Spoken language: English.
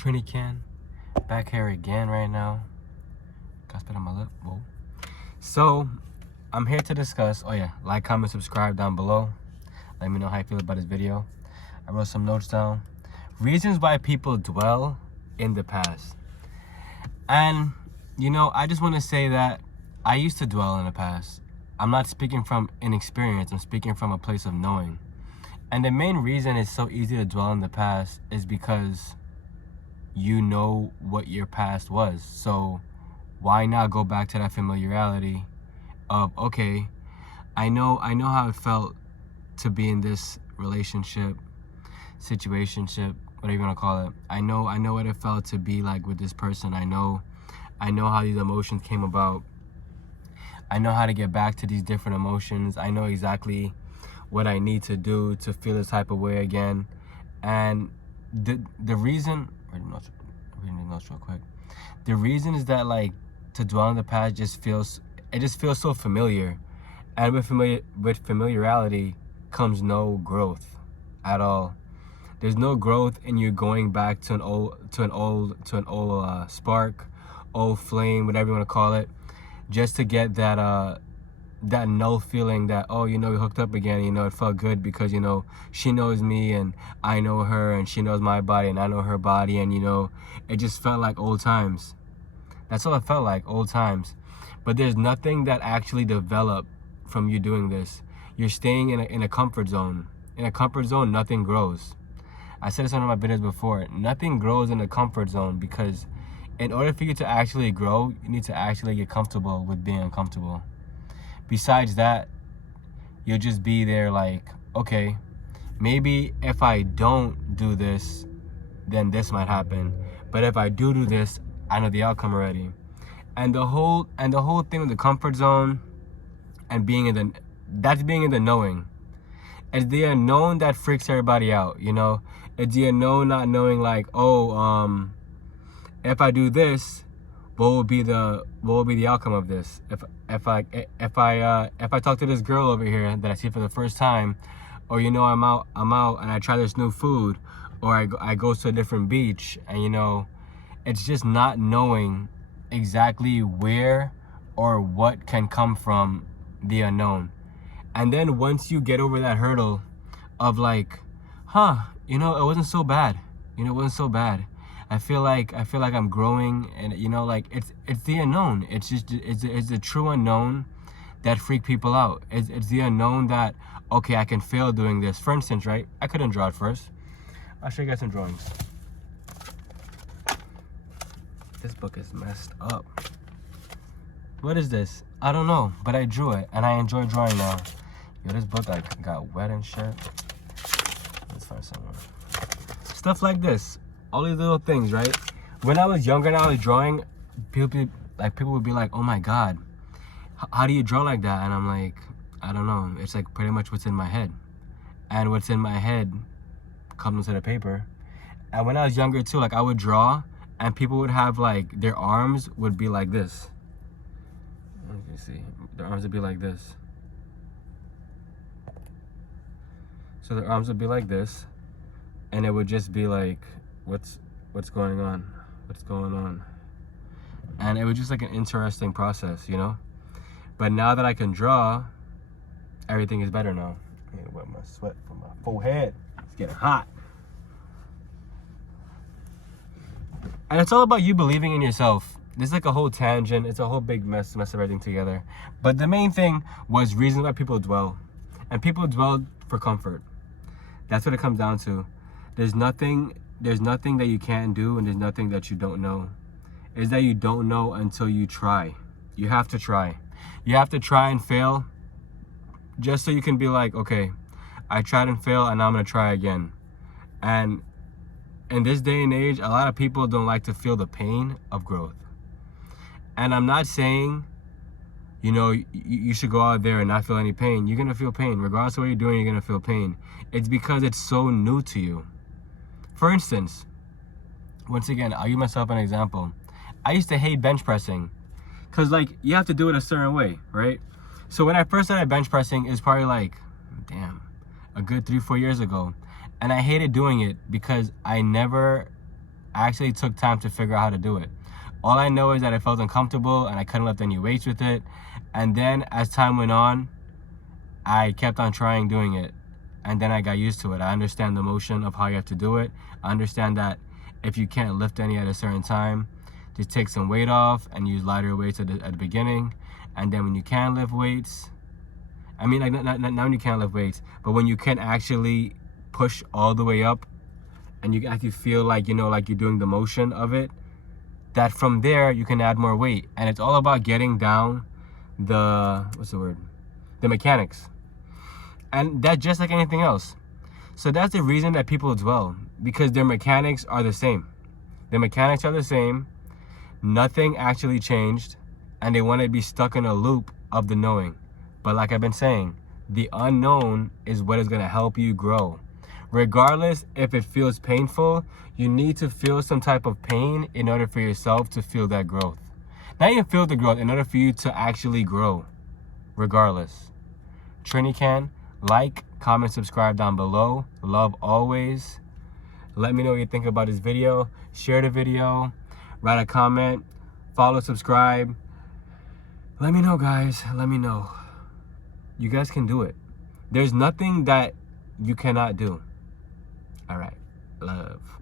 Trini can. Back here again right now. Got spit on my lip. Whoa. So, I'm here to discuss. Oh yeah, like, comment, subscribe down below. Let me know how you feel about this video. I wrote some notes down. Reasons why people dwell in the past. And, you know, I just want to say that I used to dwell in the past. I'm not speaking from inexperience. I'm speaking from a place of knowing. And the main reason it's so easy to dwell in the past is because you know what your past was. So why not go back to that familiarity of, okay, I know how it felt to be in this relationship, situationship, whatever you want to call it. I know what it felt to be like with this person. I know how these emotions came about. I know how to get back to these different emotions. I know exactly what I need to do to feel this type of way again. And the reason, reading the notes real quick. The reason is that, like, to dwell in the past just feels so familiar. And with familiarity comes no growth at all. There's no growth in you going back to an old spark, old flame, whatever you want to call it, just to get that null feeling that, oh, you know, we hooked up again. You know, it felt good because, you know, she knows me and I know her, and she knows my body and I know her body, and, you know, it just felt like old times. That's all it felt like, old times. But there's nothing that actually developed from you doing this. You're staying in a comfort zone. In a comfort zone, nothing grows. I said this on one of my videos before. Nothing grows in a comfort zone, because in order for you to actually grow, you need to actually get comfortable with being uncomfortable. Besides that, you'll just be there like, okay, maybe if I don't do this, then this might happen. But if I do this, I know the outcome already. And the whole thing with the comfort zone and being in the knowing. It's the unknown that freaks everybody out, you know? It's the unknown, not knowing, like, oh, if I do this, what will be the outcome of this? If I talk to this girl over here that I see for the first time, or, you know, I'm out and I try this new food, or I go to a different beach, and, you know, it's just not knowing exactly where or what can come from the unknown. And then once you get over that hurdle of, like, you know, it wasn't so bad. You know, it wasn't so bad. I feel like I'm growing, and, you know, like, it's the unknown. It's the true unknown that freak people out. It's the unknown that, okay, I can fail doing this. For instance, right? I couldn't draw at first. I'll show you guys some drawings. This book is messed up. What is this? I don't know, but I drew it, and I enjoy drawing now. Yo, this book, like, got wet and shit. Let's find somewhere. Stuff like this. All these little things, right? When I was younger and I was drawing, people would be like, oh my God, how do you draw like that? And I'm like, I don't know. It's like pretty much what's in my head. And what's in my head comes into the paper. And when I was younger too, like, I would draw, and people would have, like, their arms would be like this. You can see, their arms would be like this. So their arms would be like this, and it would just be like, what's going on? What's going on? And it was just like an interesting process, you know? But now that I can draw, everything is better now. I need to wet my sweat from my forehead. It's getting hot. And it's all about you believing in yourself. This is like a whole tangent. It's a whole big mess of everything together. But the main thing was reasons why people dwell. And people dwell for comfort. That's what it comes down to. There's nothing that you can't do, and there's nothing that you don't know. It's that you don't know until you try. You have to try. You have to try and fail, just so you can be like, okay, I tried and failed, and now I'm going to try again. And in this day and age, a lot of people don't like to feel the pain of growth. And I'm not saying, you know, you should go out there and not feel any pain. You're going to feel pain. Regardless of what you're doing, you're going to feel pain. It's because it's so new to you. For instance, once again, I'll use myself an example. I used to hate bench pressing because, like, you have to do it a certain way, right? So when I first started bench pressing, it was probably like, a good 3-4 years ago. And I hated doing it because I never I actually took time to figure out how to do it. All I know is that I felt uncomfortable and I couldn't lift any weights with it. And then as time went on, I kept on trying doing it. And then I got used to it. I understand the motion of how you have to do it. I understand that if you can't lift any at a certain time, just take some weight off and use lighter weights at the beginning. And then when you can lift weights, I mean, like, not when you can't lift weights, but when you can actually push all the way up and you actually feel like, you know, like you're doing the motion of it, that from there you can add more weight. And it's all about getting down the, the mechanics. And that's just like anything else. So that's the reason that people dwell, because their mechanics are the same. Their mechanics are the same. Nothing actually changed, and they want to be stuck in a loop of the knowing. But like I've been saying, the unknown is what is going to help you grow. Regardless if it feels painful, you need to feel some type of pain in order for yourself to feel that growth. Not even feel the growth, in order for you to actually grow. Regardless. Trini can. Like, comment, subscribe down below. Love always. Let me know what you think about this video. Share the video. Write a comment. Follow, subscribe. Let me know, guys. Let me know. You guys can do it. There's nothing that you cannot do. All right. Love.